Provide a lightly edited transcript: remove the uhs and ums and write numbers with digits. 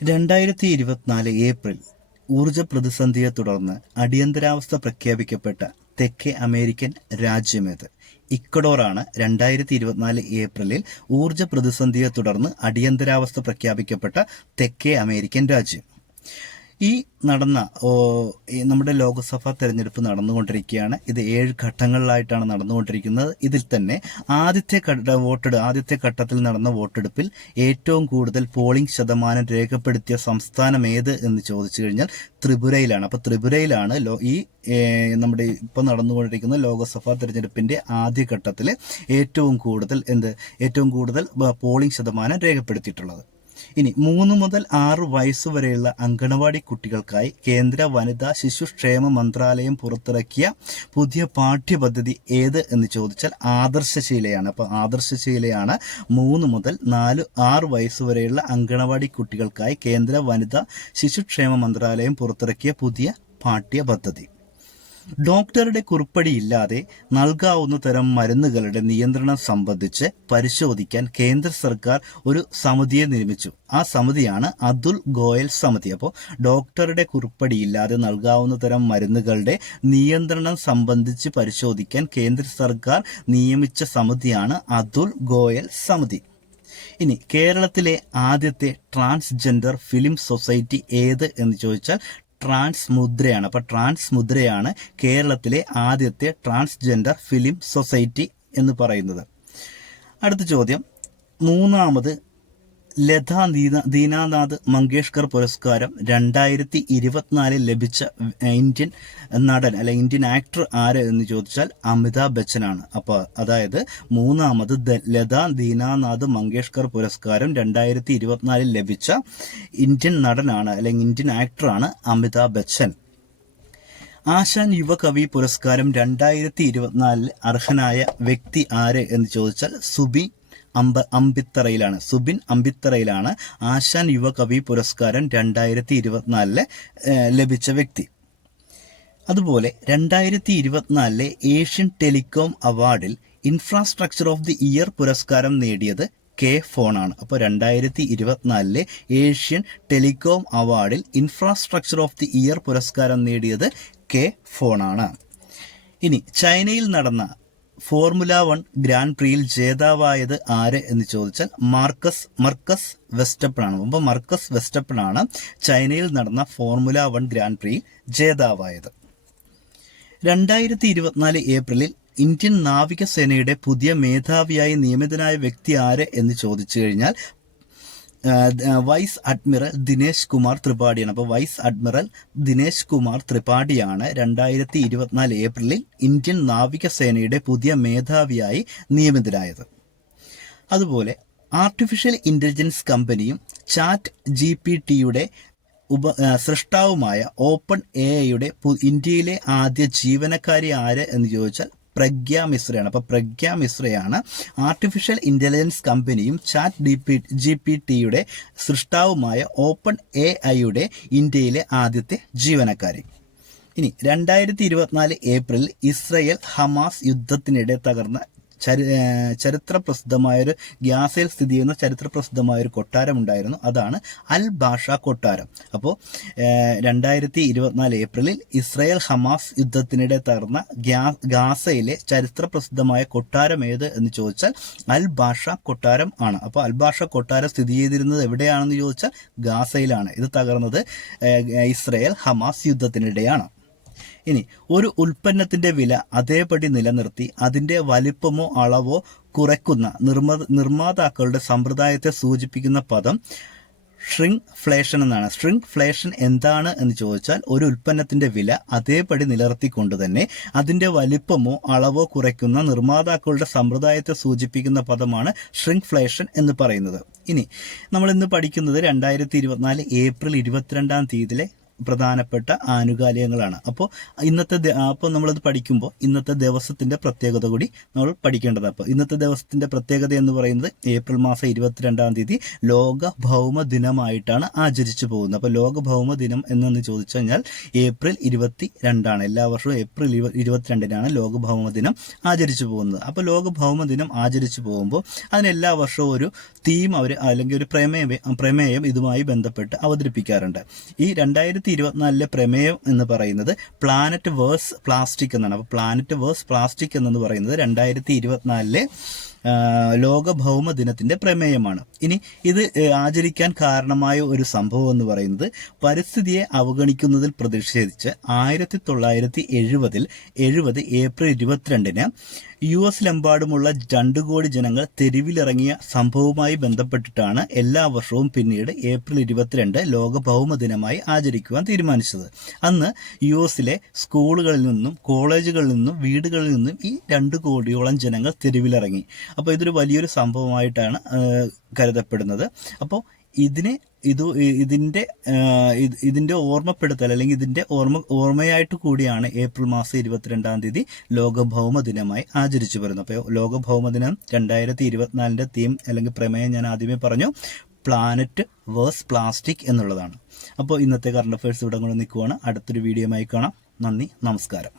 2024 April ഊർജ പ്രതിസന്ധിയെ തുടർന്ന് അടിയന്തരാവസ്ഥ പ്രഖ്യാപിക്കപ്പെട്ട തെക്കേ അമേരിക്കൻ രാജ്യമേത്? ഇക്വഡോറാണ് 2024 ഏപ്രിലിൽ ഊർജ പ്രതിസന്ധിയെ തുടർന്ന് അടിയന്തരാവസ്ഥ പ്രഖ്യാപിക്കപ്പെട്ട തെക്കേ അമേരിക്കൻ രാജ്യം. ഈ നടന്ന നമ്മുടെ ലോക്സഭാ തെരഞ്ഞെടുപ്പ് നടന്നുകൊണ്ടിരിക്കുകയാണ്. ഇത് 7 ഘട്ടങ്ങളിലായിട്ടാണ് നടന്നുകൊണ്ടിരിക്കുന്നത്. ഇതിൽ തന്നെ ആദ്യത്തെ ഘട്ടത്തിൽ നടന്ന വോട്ടെടുപ്പിൽ ഏറ്റവും കൂടുതൽ പോളിംഗ് ശതമാനം രേഖപ്പെടുത്തിയ സംസ്ഥാനം ഏത് എന്ന് ചോദിച്ചു കഴിഞ്ഞാൽ ത്രിപുരയിലാണ്. അപ്പോൾ ത്രിപുരയിലാണ് നമ്മുടെ ഇപ്പോൾ നടന്നുകൊണ്ടിരിക്കുന്ന ലോക്സഭാ തെരഞ്ഞെടുപ്പിന്റെ ആദ്യഘട്ടത്തിൽ ഏറ്റവും കൂടുതൽ പോളിംഗ് ശതമാനം രേഖപ്പെടുത്തിയിട്ടുള്ളത്. ഇനി 3 മുതൽ 6 വയസ്സ് വരെയുള്ള അങ്കണവാടി കുട്ടികൾക്കായി കേന്ദ്ര വനിതാ ശിശുക്ഷേമ മന്ത്രാലയം പുറത്തിറക്കിയ പുതിയ പാഠ്യപദ്ധതി ഏത് എന്ന് ചോദിച്ചാൽ ആദർശശീലയാണ്. അപ്പോൾ ആദർശശീലയാണ് 3 മുതൽ 6 വയസ്സ് വരെയുള്ള അങ്കണവാടി കുട്ടികൾക്കായി കേന്ദ്ര വനിതാ ശിശുക്ഷേമ മന്ത്രാലയം പുറത്തിറക്കിയ പുതിയ പാഠ്യപദ്ധതി. ഡോക്ടറുടെ കുറിപ്പടിയില്ലാതെ നൽകാവുന്ന തരം മരുന്നുകളുടെ നിയന്ത്രണം സംബന്ധിച്ച് പരിശോധിക്കാൻ കേന്ദ്ര സർക്കാർ ഒരു സമിതിയെ നിയമിച്ചു. ആ സമിതിയാണ് അതുൽ ഗോയൽ സമിതി. അപ്പോൾ ഡോക്ടറുടെ കുറിപ്പടിയില്ലാതെ നൽകാവുന്ന തരം മരുന്നുകളുടെ നിയന്ത്രണം സംബന്ധിച്ച് പരിശോധിക്കാൻ കേന്ദ്ര സർക്കാർ നിയമിച്ച സമിതിയാണ് അതുൽ ഗോയൽ സമിതി. ഇനി കേരളത്തിലെ ആദ്യത്തെ ട്രാൻസ്ജെൻഡർ ഫിലിം സൊസൈറ്റി ഏത് എന്ന് ചോദിച്ചാൽ ട്രാൻസ്മുദ്രയാണ്. അപ്പോൾ ട്രാൻസ്മുദ്രയാണ് കേരളത്തിലെ ആദ്യത്തെ ട്രാൻസ്ജെൻഡർ ഫിലിം സൊസൈറ്റി എന്ന് പറയുന്നത്. അടുത്ത ചോദ്യം, 3ാമത് ലതാ ദീനാനാഥ് മങ്കേഷ്കർ പുരസ്കാരം 2024 ലഭിച്ച ഇന്ത്യൻ നടൻ അല്ലെങ്കിൽ ഇന്ത്യൻ ആക്ടർ ആര് എന്ന് ചോദിച്ചാൽ അമിതാഭ് ബച്ചനാണ്. അപ്പോൾ അതായത് 3ാമത് ലതാ ദീനാനാഥ് മങ്കേഷ്കർ പുരസ്കാരം 2024 ലഭിച്ച ഇന്ത്യൻ നടനാണ് അല്ലെങ്കിൽ ഇന്ത്യൻ ആക്ടറാണ് അമിതാഭ് ബച്ചൻ. ആശാൻ യുവകവി പുരസ്കാരം 2024 അർഹനായ വ്യക്തി ആര് എന്ന് ചോദിച്ചാൽ സുബിൻ അമ്പിത്തറയിലാണ് ആശാൻ യുവകവി പുരസ്കാരം 2024 ലഭിച്ച വ്യക്തി. അതുപോലെ 2024 ഏഷ്യൻ ടെലികോം അവാർഡിൽ ഇൻഫ്രാസ്ട്രക്ചർ ഓഫ് ദി ഇയർ പുരസ്കാരം നേടിയത് കെ ഫോണാണ്. അപ്പോൾ 2024 ഏഷ്യൻ ടെലികോം അവാർഡിൽ ഇൻഫ്രാസ്ട്രക്ചർ ഓഫ് ദി ഇയർ പുരസ്കാരം നേടിയത് കെ ഫോണാണ്. ഇനി ചൈനയിൽ നടന്ന ഫോർമുല 1 ഗ്രാൻഡ് പ്രിയിൽ ജേതാവായത് ആര് എന്ന് ചോദിച്ചാൽ മർക്കസ് വെസ്റ്റപ്പനാണ്. അപ്പോൾ മർക്കസ് വെസ്റ്റപ്പനാണ് ചൈനയിൽ നടന്ന ഫോർമുല 1 ഗ്രാൻഡ് പ്രിയിൽ ജേതാവായത്. 2024 ഏപ്രിലിൽ ഇന്ത്യൻ നാവികസേനയുടെ പുതിയ മേധാവിയായി നിയമിതനായ വ്യക്തി ആര് എന്ന് ചോദിച്ചു കഴിഞ്ഞാൽ വൈസ് അഡ്മിറൽ ദിനേശ് കുമാർ ത്രിപാഠിയാണ്. അപ്പോൾ വൈസ് അഡ്മിറൽ ദിനേശ് കുമാർ ത്രിപാഠിയാണ് 2024 ഏപ്രിലിൽ ഇന്ത്യൻ നാവികസേനയുടെ പുതിയ മേധാവിയായി നിയമിതനായത്. അതുപോലെ ആർട്ടിഫിഷ്യൽ ഇന്റലിജൻസ് കമ്പനിയും ചാറ്റ് GPT-യുടെ സൃഷ്ടാവുമായ ഓപ്പൺ AI-യുടെ ഇന്ത്യയിലെ ആദ്യ ജീവനക്കാരി ആര് എന്ന് ചോദിച്ചാൽ പ്രഗ്യ മിശ്രയാണ്. അപ്പോൾ പ്രഗ്യ മിശ്രയാണ് ആർട്ടിഫിഷ്യൽ ഇന്റലിജൻസ് കമ്പനിയും ചാറ്റ് GPT-യുടെ സൃഷ്ടാവുമായ ഓപ്പൺ AI-യുടെ ഇന്ത്യയിലെ ആദ്യത്തെ ജീവനക്കാരി. ഇനി 2024 ഏപ്രിൽ ഇസ്രയേൽ ഹമാസ് യുദ്ധത്തിനിടെ തകർന്ന ചരിത്രപ്രസിദ്ധമായൊരു ഗ്യാസയിൽ സ്ഥിതി ചെയ്യുന്ന ചരിത്രപ്രസിദ്ധമായൊരു കൊട്ടാരമുണ്ടായിരുന്നു. അതാണ് അൽ ബാഷ കൊട്ടാരം. അപ്പോൾ 2024 ഏപ്രിലിൽ ഇസ്രയേൽ ഹമാസ് യുദ്ധത്തിനിടെ തകർന്ന ഗാസയിലെ ചരിത്രപ്രസിദ്ധമായ കൊട്ടാരം ഏത് എന്ന് ചോദിച്ചാൽ അൽ ബാഷ കൊട്ടാരം ആണ്. അപ്പോൾ അൽ ബാഷ കൊട്ടാരം സ്ഥിതി ചെയ്തിരുന്നത് എവിടെയാണെന്ന് ചോദിച്ചാൽ ഗാസയിലാണ്. ഇത് തകർന്നത് ഇസ്രയേൽ ഹമാസ് യുദ്ധത്തിനിടെയാണ്. ഇനി ഒരു ഉൽപ്പന്നത്തിന്റെ വില അതേപടി നിലനിർത്തി അതിന്റെ വലിപ്പമോ അളവോ കുറയ്ക്കുന്ന നിർമ്മാതാക്കളുടെ സമ്പ്രദായത്തെ സൂചിപ്പിക്കുന്ന പദം ഷ്രിങ്ക്ഫ്ലേഷൻ എന്നാണ്. ഷ്രിങ്ക്ഫ്ലേഷൻ എന്താണ് എന്ന് ചോദിച്ചാൽ ഒരു ഉൽപ്പന്നത്തിന്റെ വില അതേപടി നിലനിർത്തിക്കൊണ്ട് തന്നെ അതിന്റെ വലിപ്പമോ അളവോ കുറയ്ക്കുന്ന നിർമ്മാതാക്കളുടെ സമ്പ്രദായത്തെ സൂചിപ്പിക്കുന്ന പദമാണ് ഷ്രിങ്ക്ഫ്ലേഷൻ എന്ന് പറയുന്നത്. ഇനി നമ്മൾ ഇന്ന് പഠിക്കുന്നത് 2024 ഏപ്രിൽ 22-ാം തീയതിയിലെ പ്രധാനപ്പെട്ട ആനുകാലികങ്ങളാണ്. അപ്പോൾ അപ്പോൾ നമ്മളത് പഠിക്കുമ്പോൾ ഇന്നത്തെ ദിവസത്തിന്റെ പ്രത്യേകത കൂടി നമ്മൾ പഠിക്കേണ്ടത്. അപ്പോൾ ഇന്നത്തെ ദിവസത്തിന്റെ പ്രത്യേകത എന്ന് പറയുന്നത് ഏപ്രിൽ മാസം 22-ാം തീയതി ലോക ഭൗമ ദിനമായിട്ടാണ് ആചരിച്ചു പോകുന്നത്. അപ്പോൾ ലോക ഭൗമ ദിനം എന്നു ചോദിച്ചു കഴിഞ്ഞാൽ ഏപ്രിൽ 22 എല്ലാ വർഷവും ഏപ്രിൽ 22-നാണ് ലോക ഭൗമ ദിനം ആചരിച്ചു പോകുന്നത്. അപ്പോൾ ലോക ഭൗമ ദിനം ആചരിച്ചു പോകുമ്പോൾ അതിന് എല്ലാ വർഷവും ഒരു തീം അല്ലെങ്കിൽ ഒരു പ്രമേയം ഇതുമായി ബന്ധപ്പെട്ട് അവതരിപ്പിക്കാറുണ്ട്. ഈ 2024 പ്രമേയം എന്ന് പറയുന്നത് പ്ലാനറ്റ് വേഴ്സ് പ്ലാസ്റ്റിക് എന്നാണ്. അപ്പോൾ പ്ലാനറ്റ് വേഴ്സ് പ്ലാസ്റ്റിക് എന്ന് പറയുന്നത് 2024 ലോക ഭൗമ ദിനത്തിന്റെ പ്രമേയമാണ്. ഇനി ഇത് ആചരിക്കാൻ കാരണമായ ഒരു സംഭവം എന്ന് പറയുന്നത് പരിസ്ഥിതിയെ അവഗണിക്കുന്നതിൽ പ്രതിഷേധിച്ച് 1970 ഏപ്രിൽ 22-ന് US-ലെമ്പാടുമുള്ള 2 കോടി ജനങ്ങൾ തെരുവിലിറങ്ങിയ സംഭവവുമായി ബന്ധപ്പെട്ടിട്ടാണ് എല്ലാ വർഷവും പിന്നീട് ഏപ്രിൽ 22 ലോക ഭൗമ ദിനമായി ആചരിക്കുവാൻ തീരുമാനിച്ചത്. അന്ന് US-ലെ സ്കൂളുകളിൽ നിന്നും കോളേജുകളിൽ നിന്നും വീടുകളിൽ നിന്നും ഈ 2 കോടിയോളം ജനങ്ങൾ തെരുവിലിറങ്ങി. അപ്പോൾ ഇതൊരു വലിയൊരു സംഭവമായിട്ടാണ് കരുതപ്പെടുന്നത്. അപ്പോൾ ഇതിന്റെ ഓർമ്മപ്പെടുത്തൽ അല്ലെങ്കിൽ ഇതിന്റെ ഓർമ്മയായിട്ട് കൂടിയാണ് ഏപ്രിൽ മാസം 22-ാം തീയതി ലോക ഭൗമ ദിനമായി ആചരിച്ചു വരുന്നത്. അപ്പോൾ ലോക ഭൗമ ദിനം 2024 തീം അല്ലെങ്കിൽ പ്രമേയം ഞാൻ ആദ്യമേ പറഞ്ഞു, പ്ലാനറ്റ് വേഴ്സ് പ്ലാസ്റ്റിക് എന്നുള്ളതാണ്. അപ്പോൾ ഇന്നത്തെ കറണ്ട് അഫയേഴ്സ് ഇവിടെ കൊണ്ട് നിൽക്കുവാണ്. അടുത്തൊരു വീഡിയോയുമായി കാണാം. നന്ദി, നമസ്കാരം.